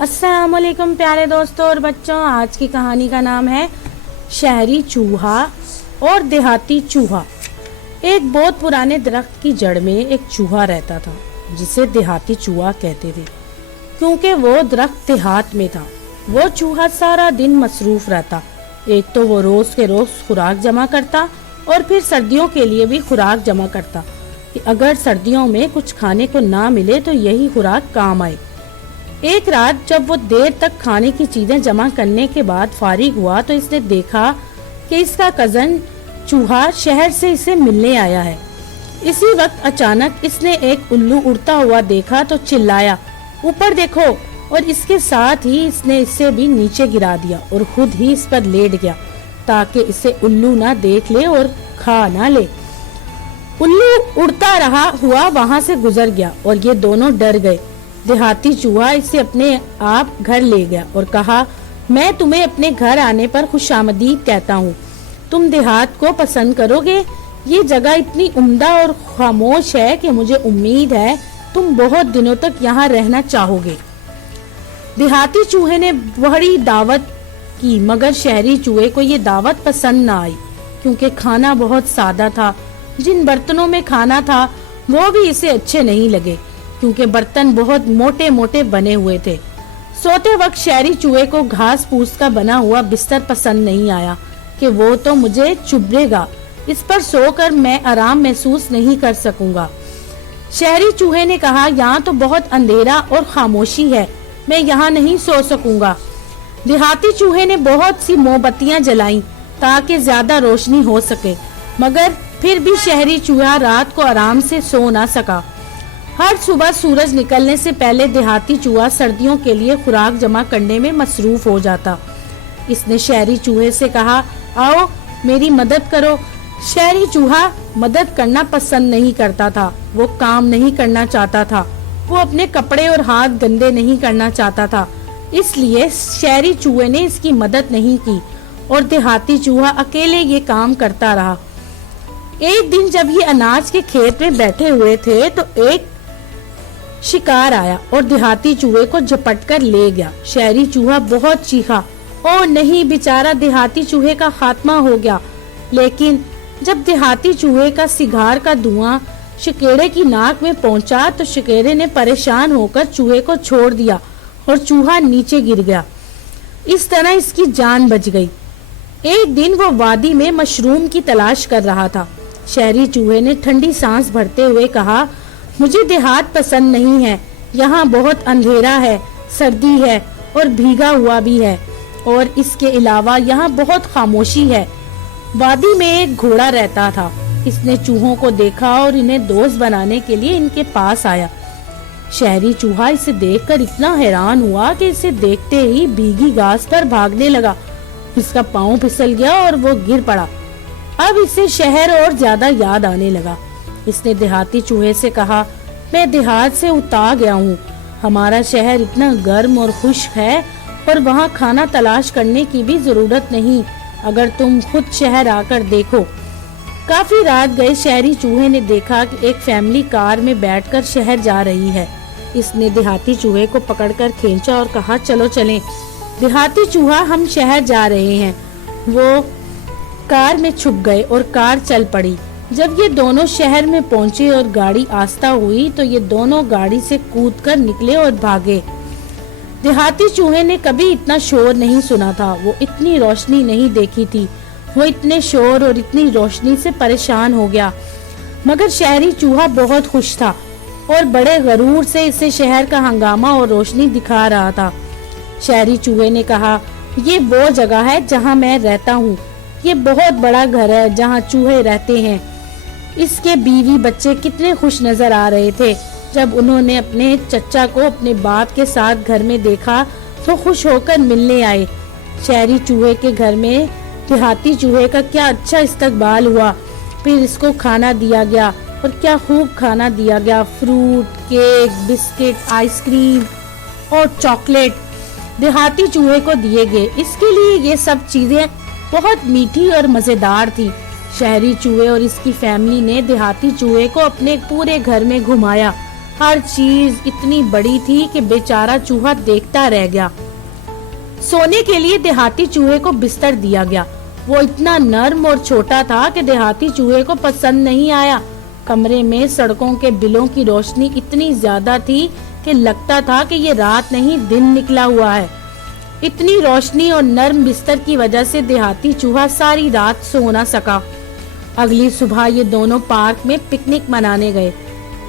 अस्सलाम वालेकुम प्यारे दोस्तों और बच्चों। आज की कहानी का नाम है शहरी चूहा और देहाती चूहा। एक बहुत पुराने दरख्त की जड़ में एक चूहा रहता था जिसे देहाती चूहा कहते थे, क्योंकि वो दरख्त देहात में था। वो चूहा सारा दिन मसरूफ रहता। एक तो वो रोज के रोज खुराक जमा करता और फिर सर्दियों के लिए भी खुराक जमा करता कि अगर सर्दियों में कुछ खाने को ना मिले तो यही खुराक काम आए। एक रात जब वो देर तक खाने की चीजें जमा करने के बाद फारिग हुआ तो इसने देखा कि इसका कजन चूहा शहर से इसे मिलने आया है। इसी वक्त अचानक इसने एक उल्लू उड़ता हुआ देखा तो चिल्लाया, ऊपर देखो, और इसके साथ ही इसने इसे भी नीचे गिरा दिया और खुद ही इस पर लेट गया ताकि इसे उल्लू ना देख ले और खा ना ले। उल्लू उड़ता रहा हुआ वहां से गुजर गया और ये दोनों डर गए। देहाती चूहा इसे अपने आप घर ले गया और कहा, मैं तुम्हें अपने घर आने पर खुशामदीद कहता हूँ। तुम देहात को पसंद करोगे। ये जगह इतनी उम्दा और खामोश है कि मुझे उम्मीद है तुम बहुत दिनों तक यहाँ रहना चाहोगे। देहाती चूहे ने बड़ी दावत की, मगर शहरी चूहे को ये दावत पसंद न आई, क्योंकि खाना बहुत सादा था। जिन बर्तनों में खाना था वो भी इसे अच्छे नहीं लगे, क्योंकि बर्तन बहुत मोटे मोटे बने हुए थे। सोते वक्त शहरी चूहे को घास फूस का बना हुआ बिस्तर पसंद नहीं आया कि वो तो मुझे चुभेगा, इस पर सोकर मैं आराम महसूस नहीं कर सकूंगा। शहरी चूहे ने कहा, यहाँ तो बहुत अंधेरा और खामोशी है, मैं यहाँ नहीं सो सकूंगा। देहाती चूहे ने बहुत सी मोमबत्तियां जलाईं ताकि ज्यादा रोशनी हो सके, मगर फिर भी शहरी चूहा रात को आराम से सो ना सका। हर सुबह सूरज निकलने से पहले देहाती चूहा सर्दियों के लिए खुराक जमा करने में मसरूफ हो जाता। इसने शहरी चूहे से कहा, आओ मेरी मदद करो। शहरी चूहा मदद करना पसंद नहीं करता था। वो काम नहीं करना चाहता था। वो अपने कपड़े और हाथ गंदे नहीं करना चाहता था। इसलिए शहरी चूहे ने इसकी मदद नहीं की और देहाती चूहा अकेले ये काम करता रहा। एक दिन जब ये अनाज के खेत में बैठे हुए थे तो एक शिकार आया और देहाती चूहे को झपट कर ले गया। शहरी चूहा बहुत चीखा, ओ नहीं, बेचारा देहाती चूहे का खात्मा हो गया। लेकिन जब देहाती चूहे का सिगार का धुआं शिकेरे की नाक में पहुंचा तो शिकेरे ने परेशान होकर चूहे को छोड़ दिया और चूहा नीचे गिर गया। इस तरह इसकी जान बच गई। एक दिन वो वादी में मशरूम की तलाश कर रहा था। शहरी चूहे ने ठंडी सांस भरते हुए कहा, मुझे देहात पसंद नहीं है। यहाँ बहुत अंधेरा है, सर्दी है और भीगा हुआ भी है, और इसके अलावा यहाँ बहुत खामोशी है। वादी में एक घोड़ा रहता था। इसने चूहों को देखा और इन्हें दोस्त बनाने के लिए इनके पास आया। शहरी चूहा इसे देखकर इतना हैरान हुआ कि इसे देखते ही भीगी घास पर भागने लगा। इसका पाँव फिसल गया और वो गिर पड़ा। अब इसे शहर और ज्यादा याद आने लगा। इसने देहाती चूहे से कहा, मैं देहात से उता गया हूँ। हमारा शहर इतना गर्म और खुश्क है और वहाँ खाना तलाश करने की भी जरूरत नहीं। अगर तुम खुद शहर आकर देखो। काफी रात गए शहरी चूहे ने देखा कि एक फैमिली कार में बैठकर शहर जा रही है। इसने देहाती चूहे को पकड़कर खींचा और कहा, चलो चलें। देहाती चूहा, हम शहर जा रहे हैं। वो कार में छुप गए और कार चल पड़ी। जब ये दोनों शहर में पहुंचे और गाड़ी आस्था हुई तो ये दोनों गाड़ी से कूदकर निकले और भागे। देहाती चूहे ने कभी इतना शोर नहीं सुना था। वो इतनी रोशनी नहीं देखी थी। वो इतने शोर और इतनी रोशनी से परेशान हो गया। मगर शहरी चूहा बहुत खुश था और बड़े गरूर से इसे शहर का हंगामा और रोशनी दिखा रहा था। शहरी चूहे ने कहा, ये वो जगह है जहाँ मैं रहता हूँ। ये बहुत बड़ा घर है जहाँ चूहे रहते हैं। इसके बीवी बच्चे कितने खुश नजर आ रहे थे। जब उन्होंने अपने चचा को अपने बाप के साथ घर में देखा तो खुश होकर मिलने आए। शहरी चूहे के घर में देहाती चूहे का क्या अच्छा इस्तकबाल हुआ। फिर इसको खाना दिया गया और क्या खूब खाना दिया गया। फ्रूट, केक, बिस्किट, आइसक्रीम और चॉकलेट देहाती चूहे को दिए गए। इसके लिए ये सब चीजें बहुत मीठी और मजेदार थी। शहरी चूहे और इसकी फैमिली ने देहाती चूहे को अपने पूरे घर में घुमाया। हर चीज इतनी बड़ी थी कि बेचारा चूहा देखता रह गया। सोने के लिए देहाती चूहे को बिस्तर दिया गया। वो इतना नर्म और छोटा था कि देहाती चूहे को पसंद नहीं आया। कमरे में सड़कों के बिलों की रोशनी इतनी ज्यादा थी कि लगता था कि ये रात नहीं दिन निकला हुआ है। इतनी रोशनी और नर्म बिस्तर की वजह से देहाती चूहा सारी रात सो न सका। अगली सुबह ये दोनों पार्क में पिकनिक मनाने गए,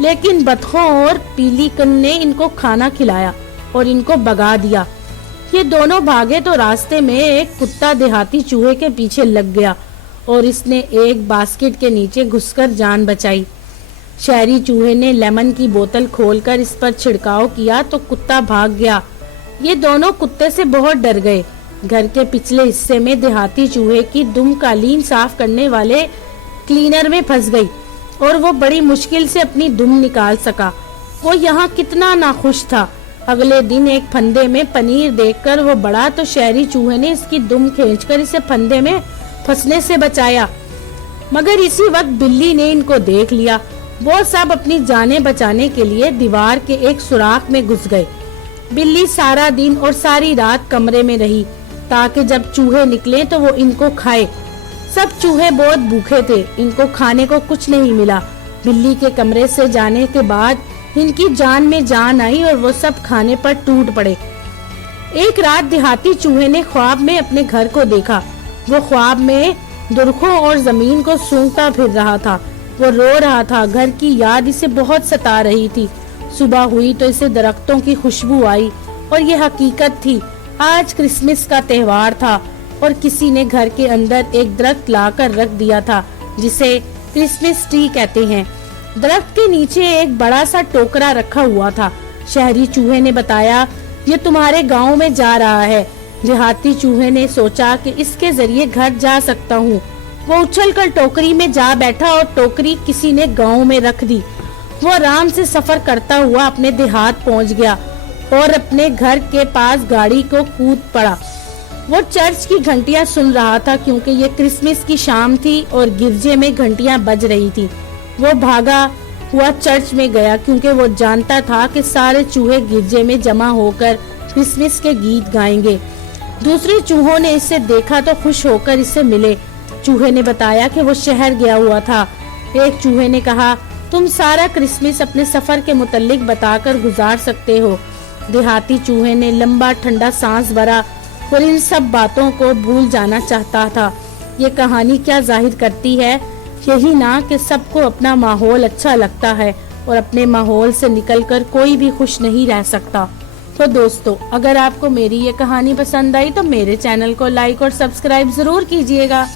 लेकिन बतखों और पीलीकन ने इनको खाना खिलाया और इनको भगा दिया। ये दोनों भागे तो रास्ते में एक कुत्ता देहाती चूहे के पीछे लग गया और इसने एक बास्केट के नीचे घुसकर जान बचाई। शहरी चूहे ने लेमन की बोतल खोलकर इस पर छिड़काव किया तो कुत्ता भाग गया। ये दोनों कुत्ते से बहुत डर गए। घर के पिछले हिस्से में देहाती चूहे की दुम कालीन साफ करने वाले क्लीनर में फंस गई और वो बड़ी मुश्किल से अपनी दुम निकाल सका। वो यहाँ कितना नाखुश था। अगले दिन एक फंदे में पनीर देखकर वो बड़ा तो शहरी चूहे ने इसकी दुम खींचकर इसे फंदे में फंसने से बचाया, मगर इसी वक्त बिल्ली ने इनको देख लिया। वो सब अपनी जानें बचाने के लिए दीवार के एक सुराख में घुस गए। बिल्ली सारा दिन और सारी रात कमरे में रही ताकि जब चूहे निकले तो वो इनको खाए। सब चूहे बहुत भूखे थे, इनको खाने को कुछ नहीं मिला। बिल्ली के कमरे से जाने के बाद इनकी जान में जान आई और वो सब खाने पर टूट पड़े। एक रात देहाती चूहे ने ख्वाब में अपने घर को देखा। वो ख्वाब में दुर्खों और जमीन को सूंघता फिर रहा था। वो रो रहा था। घर की याद इसे बहुत सता रही थी। सुबह हुई तो इसे दरख्तों की खुशबू आई और ये हकीकत थी। आज क्रिसमस का त्योहार था और किसी ने घर के अंदर एक दरख्त लाकर रख दिया था जिसे क्रिसमस ट्री कहते हैं। दरख्त के नीचे एक बड़ा सा टोकरा रखा हुआ था। शहरी चूहे ने बताया, ये तुम्हारे गांव में जा रहा है। देहाती चूहे ने सोचा कि इसके जरिए घर जा सकता हूँ। वो उछलकर टोकरी में जा बैठा और टोकरी किसी ने गांव में रख दी। वो आराम से सफर करता हुआ अपने देहात पहुँच गया और अपने घर के पास गाड़ी को कूद पड़ा। वो चर्च की घंटियां सुन रहा था क्योंकि ये क्रिसमस की शाम थी और गिरजे में घंटियां बज रही थी। वो भागा हुआ चर्च में गया क्योंकि वो जानता था कि सारे चूहे गिरजे में जमा होकर क्रिसमस के गीत गाएंगे। दूसरे चूहों ने इसे देखा तो खुश होकर इससे मिले। चूहे ने बताया कि वो शहर गया हुआ था। एक चूहे ने कहा, तुम सारा क्रिसमस अपने सफर के मुतल्लिक बताकर गुजार सकते हो। देहाती चूहे ने लंबा ठंडा सांस भरा और इन सब बातों को भूल जाना चाहता था। ये कहानी क्या जाहिर करती है? यही ना कि सबको अपना माहौल अच्छा लगता है और अपने माहौल से निकलकर कोई भी खुश नहीं रह सकता। तो दोस्तों, अगर आपको मेरी ये कहानी पसंद आई तो मेरे चैनल को लाइक और सब्सक्राइब जरूर कीजिएगा।